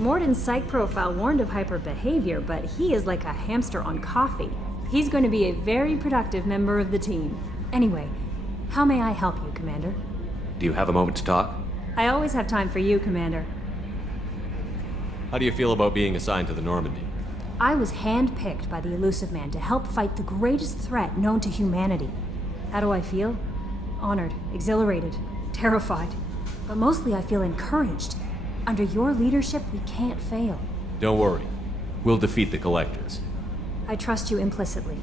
Morden's psych profile warned of hyper behavior, but he is like a hamster on coffee. He's going to be a very productive member of the team. Anyway, how may I help you, Commander? Do you have a moment to talk? I always have time for you, Commander. How do you feel about being assigned to the Normandy? I was handpicked by the Elusive Man to help fight the greatest threat known to humanity. How do I feel? Honored, exhilarated, terrified. But mostly I feel encouraged. Under your leadership, we can't fail. Don't worry. We'll defeat the Collectors. I trust you implicitly.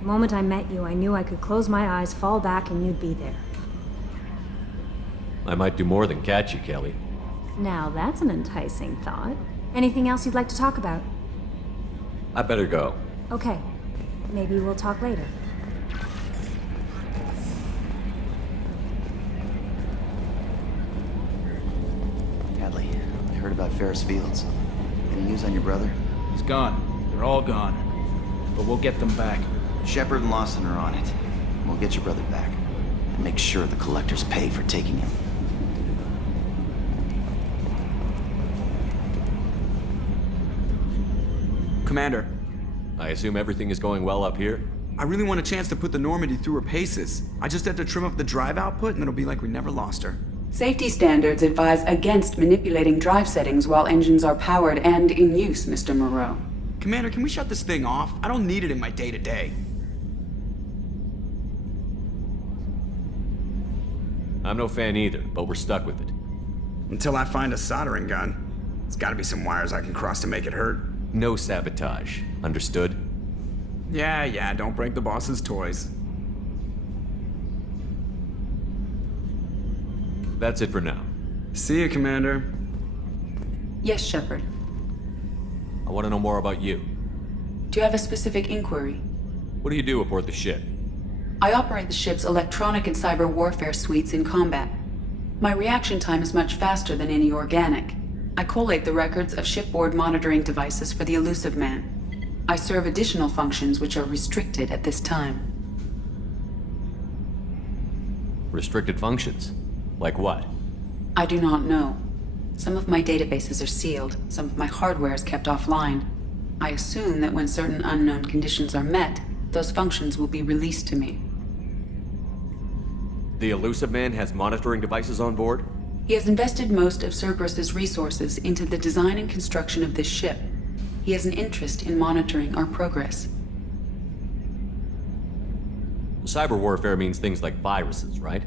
The moment I met you, I knew I could close my eyes, fall back, and you'd be there. I might do more than catch you, Kelly. Now that's an enticing thought. Anything else you'd like to talk about? I better go. Okay. Maybe we'll talk later. Hadley, I heard about Ferris Fields. Any news on your brother? He's gone. They're all gone. But we'll get them back. Shepard and Lawson are on it. We'll get your brother back. And make sure the Collectors pay for taking him. Commander, I assume everything is going well up here? I really want a chance to put the Normandy through her paces. I just have to trim up the drive output and it'll be like we never lost her. Safety standards advise against manipulating drive settings while engines are powered and in use, Mr. Moreau. Commander, can we shut this thing off? I don't need it in my day-to-day. I'm no fan either, but we're stuck with it. Until I find a soldering gun. There's gotta be some wires I can cross to make it hurt. No sabotage. Understood? Yeah, don't break the boss's toys. That's it for now. See you, Commander. Yes, Shepard. I want to know more about you. Do you have a specific inquiry? What do you do aboard the ship? I operate the ship's electronic and cyber warfare suites in combat. My reaction time is much faster than any organic. I collate the records of shipboard monitoring devices for the Elusive Man. I serve additional functions which are restricted at this time. Restricted functions? Like what? I do not know. Some of my databases are sealed, some of my hardware is kept offline. I assume that when certain unknown conditions are met, those functions will be released to me. The Elusive Man has monitoring devices on board? He has invested most of Cerberus's resources into the design and construction of this ship. He has an interest in monitoring our progress. Cyber warfare means things like viruses, right?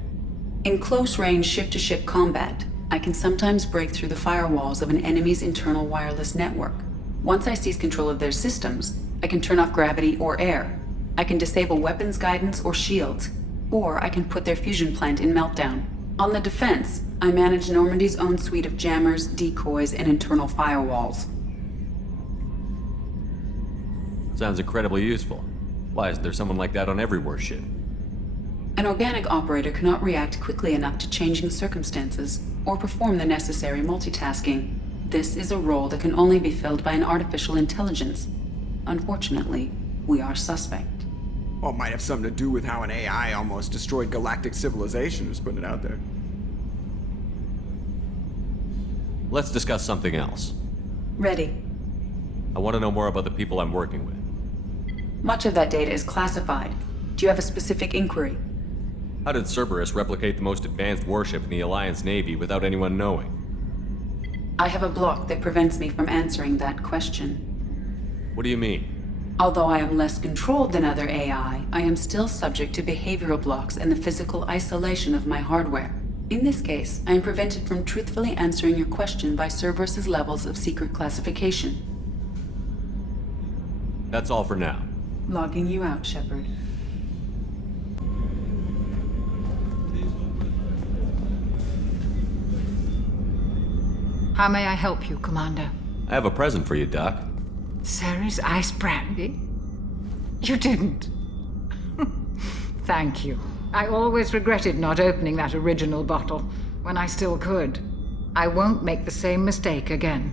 In close-range ship-to-ship combat, I can sometimes break through the firewalls of an enemy's internal wireless network. Once I seize control of their systems, I can turn off gravity or air. I can disable weapons guidance or shields, or I can put their fusion plant in meltdown. On the defense, I manage Normandy's own suite of jammers, decoys, and internal firewalls. Sounds incredibly useful. Why isn't there someone like that on every warship? An organic operator cannot react quickly enough to changing circumstances or perform the necessary multitasking. This is a role that can only be filled by an artificial intelligence. Unfortunately, we are suspect. Well, it might have something to do with how an AI almost destroyed galactic civilization, just putting it out there. Let's discuss something else. Ready. I want to know more about the people I'm working with. Much of that data is classified. Do you have a specific inquiry? How did Cerberus replicate the most advanced warship in the Alliance Navy without anyone knowing? I have a block that prevents me from answering that question. What do you mean? Although I am less controlled than other AI, I am still subject to behavioral blocks and the physical isolation of my hardware. In this case, I am prevented from truthfully answering your question by Cerberus's levels of secret classification. That's all for now. Logging you out, Shepard. How may I help you, Commander? I have a present for you, Doc. Ceres ice brandy? You didn't. Thank you. I always regretted not opening that original bottle when I still could. I won't make the same mistake again.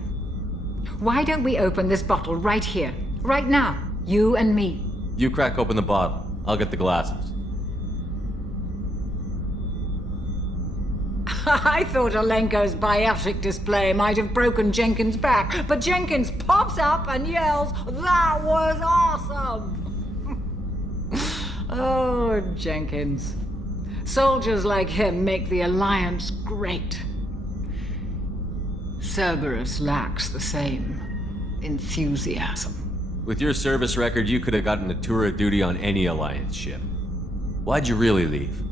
Why don't we open this bottle right here, right now, you and me? You crack open the bottle. I'll get the glasses. I thought Alenko's biotic display might have broken Jenkins' back, but Jenkins pops up and yells, "That was awesome!" Oh, Jenkins. Soldiers like him make the Alliance great. Cerberus lacks the same enthusiasm. With your service record, you could have gotten a tour of duty on any Alliance ship. Why'd you really leave?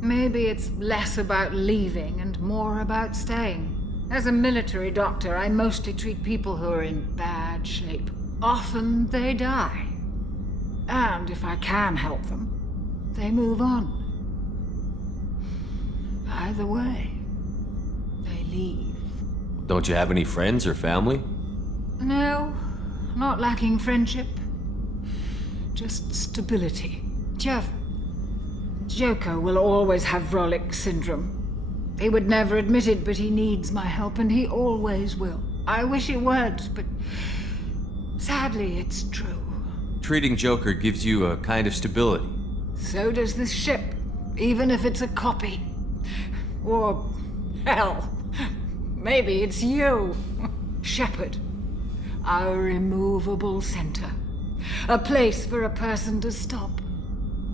Maybe it's less about leaving and more about staying. As a military doctor, I mostly treat people who are in bad shape. Often they die. And if I can help them, they move on. Either way, they leave. Don't you have any friends or family? No, not lacking friendship. Just stability. Joker will always have Vrolik syndrome. He would never admit it, but he needs my help, and he always will. I wish he weren't, but sadly, it's true. Treating Joker gives you a kind of stability. So does this ship, even if it's a copy. Or, hell, maybe it's you, Shepard. Our immovable center. A place for a person to stop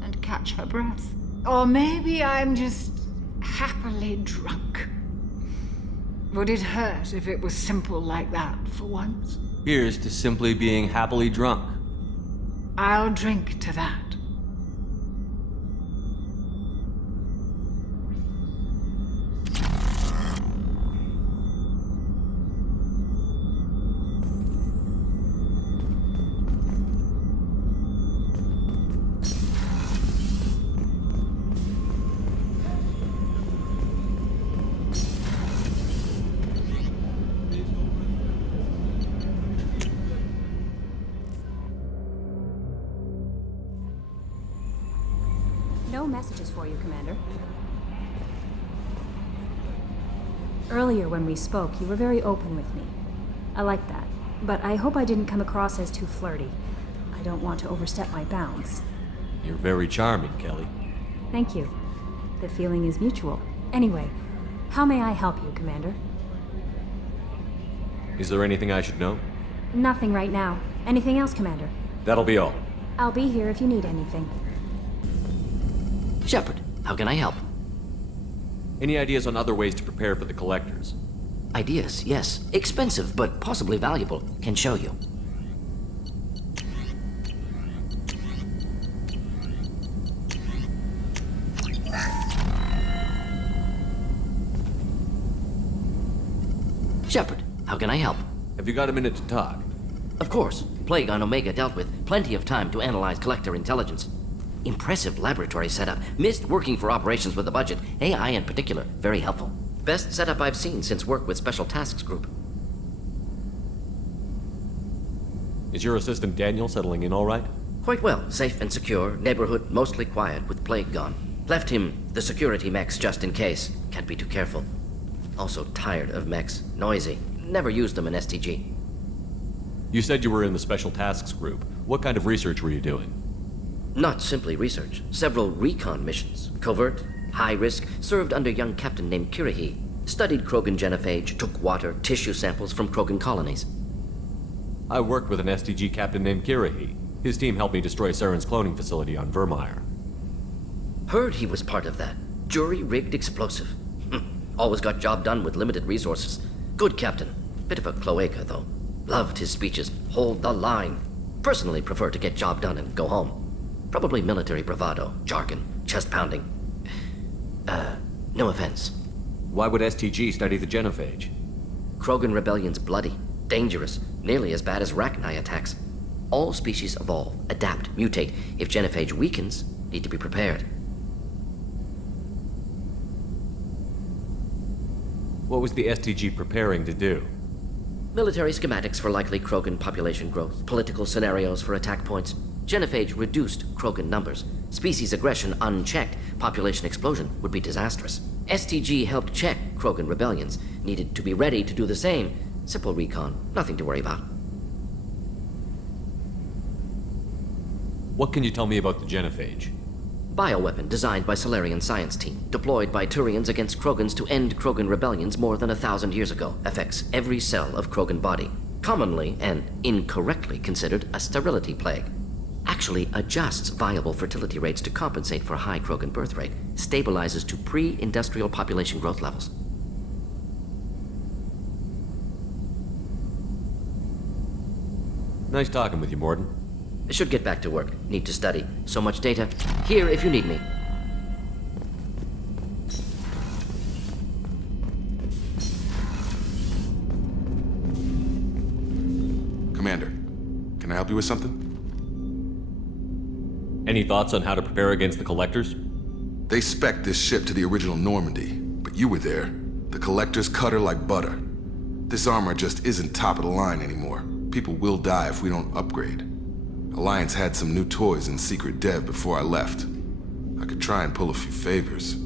and catch her breath. Or maybe I'm just happily drunk. Would it hurt if it was simple like that for once? Here's to simply being happily drunk. I'll drink to that. No messages for you, Commander. Earlier when we spoke, you were very open with me. I like that, but I hope I didn't come across as too flirty. I don't want to overstep my bounds. You're very charming, Kelly. Thank you. The feeling is mutual. Anyway, how may I help you, Commander? Is there anything I should know? Nothing right now. Anything else, Commander? That'll be all. I'll be here if you need anything. Shepard, how can I help? Any ideas on other ways to prepare for the Collectors? Ideas, yes. Expensive, but possibly valuable. Can show you. Shepard, how can I help? Have you got a minute to talk? Of course. Plague on Omega dealt with. Plenty of time to analyze Collector intelligence. Impressive laboratory setup. Missed working for operations with a budget. AI in particular, very helpful. Best setup I've seen since work with Special Tasks Group. Is your assistant Daniel settling in all right? Quite well. Safe and secure. Neighborhood mostly quiet with Plague gone. Left him the security mechs just in case. Can't be too careful. Also tired of mechs. Noisy. Never used them in STG. You said you were in the Special Tasks Group. What kind of research were you doing? Not simply research. Several recon missions. Covert, high risk, served under young captain named Kirahi. Studied Krogan genophage, took water, tissue samples from Krogan colonies. I worked with an STG captain named Kirahi. His team helped me destroy Saren's cloning facility on Vermeer. Heard he was part of that. Jury-rigged explosive. Always got job done with limited resources. Good captain. Bit of a cloaca, though. Loved his speeches. Hold the line. Personally prefer to get job done and go home. Probably military bravado, jargon, chest pounding. No offense. Why would STG study the genophage? Krogan rebellion's bloody, dangerous, nearly as bad as Rachni attacks. All species evolve, adapt, mutate. If genophage weakens, need to be prepared. What was the STG preparing to do? Military schematics for likely Krogan population growth, political scenarios for attack points. Genophage reduced Krogan numbers. Species aggression unchecked, population explosion would be disastrous. STG helped check Krogan rebellions, needed to be ready to do the same. Simple recon, nothing to worry about. What can you tell me about the genophage? Bioweapon designed by Solarian science team, deployed by Turians against Krogans to end Krogan rebellions more than 1,000 years ago, affects every cell of Krogan body. Commonly and incorrectly considered a sterility plague. Actually adjusts viable fertility rates to compensate for high Krogan birth rate, stabilizes to pre-industrial population growth levels. Nice talking with you, Morden. Should get back to work. Need to study. So much data. Here if you need me. Commander, can I help you with something? Any thoughts on how to prepare against the Collectors? They spec'd this ship to the original Normandy, but you were there. The Collectors cut her like butter. This armor just isn't top of the line anymore. People will die if we don't upgrade. Alliance had some new toys in secret dev before I left. I could try and pull a few favors.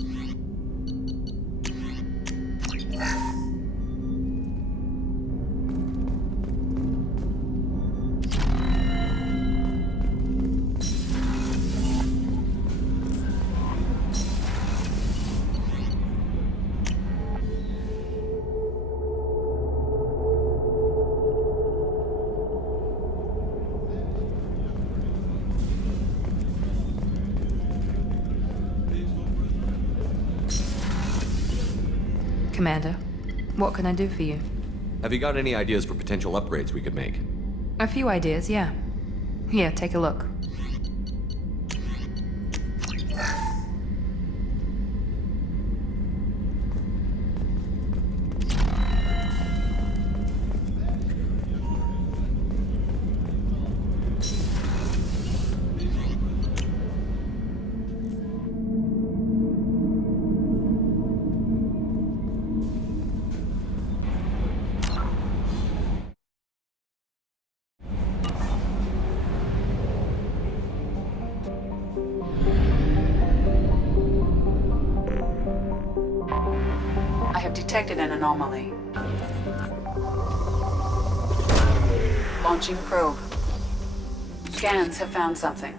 Commander, what can I do for you? Have you got any ideas for potential upgrades we could make? A few ideas, yeah. Here, take a look. I have detected an anomaly. Launching probe. Scans have found something.